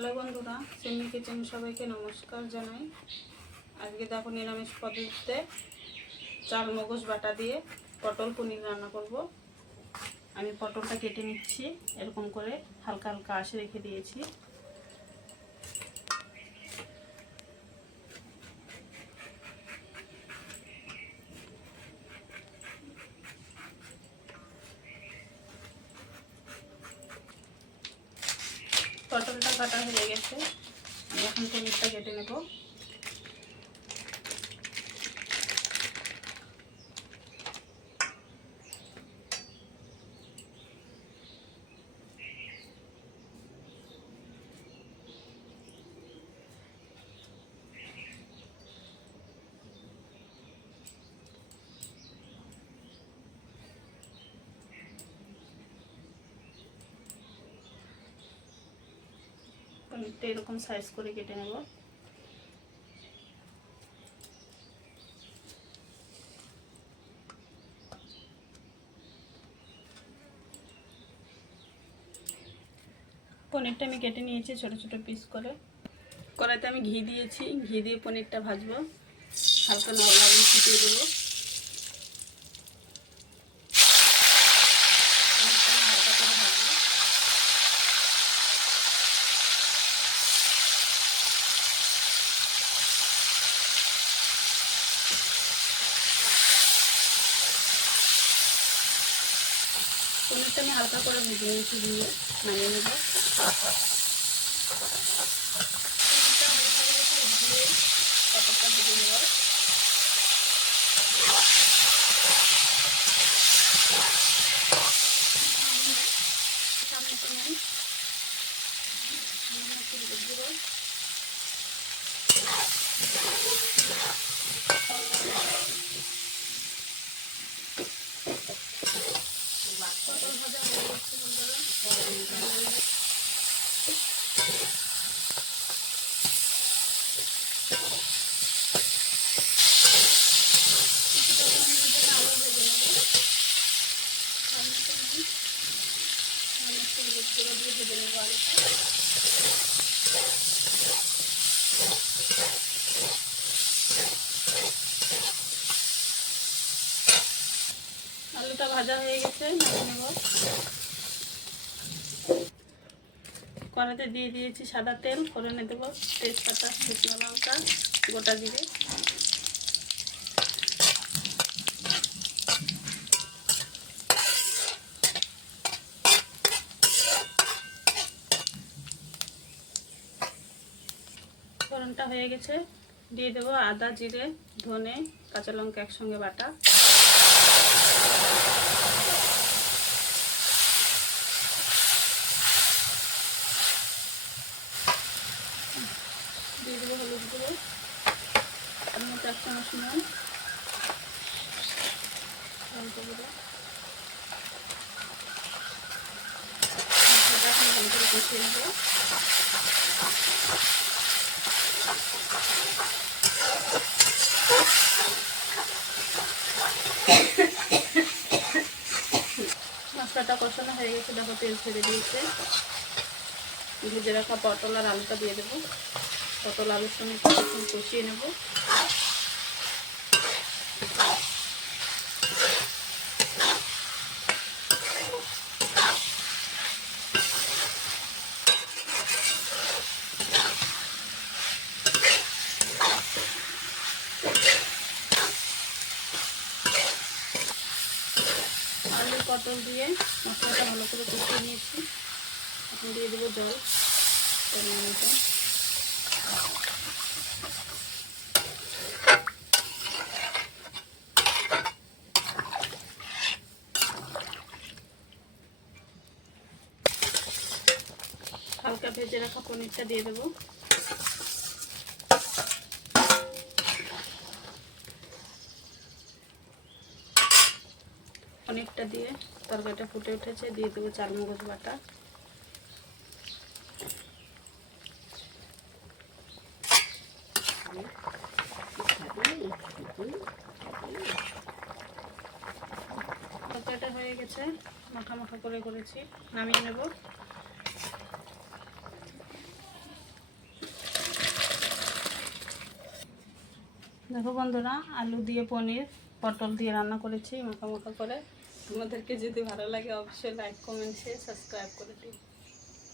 Hello বন্ধুরা, Simi kitchen সবাইকে নমস্কার জানাই। আজকে দেখো নিরামিষ পদ্ধতিতে চাল মগজ বাটা দিয়ে পটল পনির রান্না করব। আমি পটলটা কেটে নিচ্ছি, এরকম করে হালকা হালকা আঁশে রেখে দিয়েছি। পটলটা কাটা হয়ে গেছে, আমি এখন পনিরটা কেটে নেব। পনিরটা এরকম সাইজ করে কেটে নেব। পনিরটা আমি কেটে নিয়েছি ছোট ছোট পিস করে। কড়াইতে আমি ঘি দিয়েছি, ঘি দিয়ে পনিরটা ভাজবো। হালকা লবণ ছিটিয়ে দেবো। পনিরটা আমি হালকা করে ভেজে নিয়েছি, দিয়ে নামিয়ে নেব। পটলটা ভেজে নেব। আলুটা ভাজা হয়ে গেছে, নামিয়ে নেব। কড়াইতে দিয়ে দিয়েছি সাদা তেল, ফোড়নে দেবো তেজপাতা, শুকনো লঙ্কা, গোটা জিরে। ফোড়নটা হয়ে গেছে, দিয়ে দেবো আদা, জিরে, ধনে, কাঁচা লঙ্কা একসঙ্গে বাটা। দিয়ে দেবো হলুদ গুঁড়ো, তার মধ্যে 1 চামচ নুন, লঙ্কা গুঁড়ো। ভালো করে কষিয়ে নেব। মশলাটা কষানো হয়ে গেছে, দেখো তেল ছেড়ে দিয়েছে। ভেজে রাখা পটল আর আলুটা দিয়ে দেবো। পটল আলুর সঙ্গে কিছুক্ষণ কষিয়ে নেব। আলু পটল দিয়ে মশলাটা ভালো করে কষিয়ে নিয়েছি। এখন দিয়ে দেবো জল, পরিমাণ মতো। হালকা ভেজে রাখা পনিরটা দিয়ে দেবো। পনিরটা দিয়ে তরকারিটা ফুটে উঠেছে, দিয়ে দেবো চাল মগজ বাটা। তরকারিটা হয়ে গেছে, মাখা মাখা করে করেছি, নামিয়ে নেব। দেখো বন্ধুরা, আলু দিয়ে পনির পটল দিয়ে রান্না করেছি মাখা মাখা করে। তোমাদেরকে যদি ভালো লাগে অবশ্যই লাইক কমেন্ট শেয়ার সাবস্ক্রাইব করে দিও।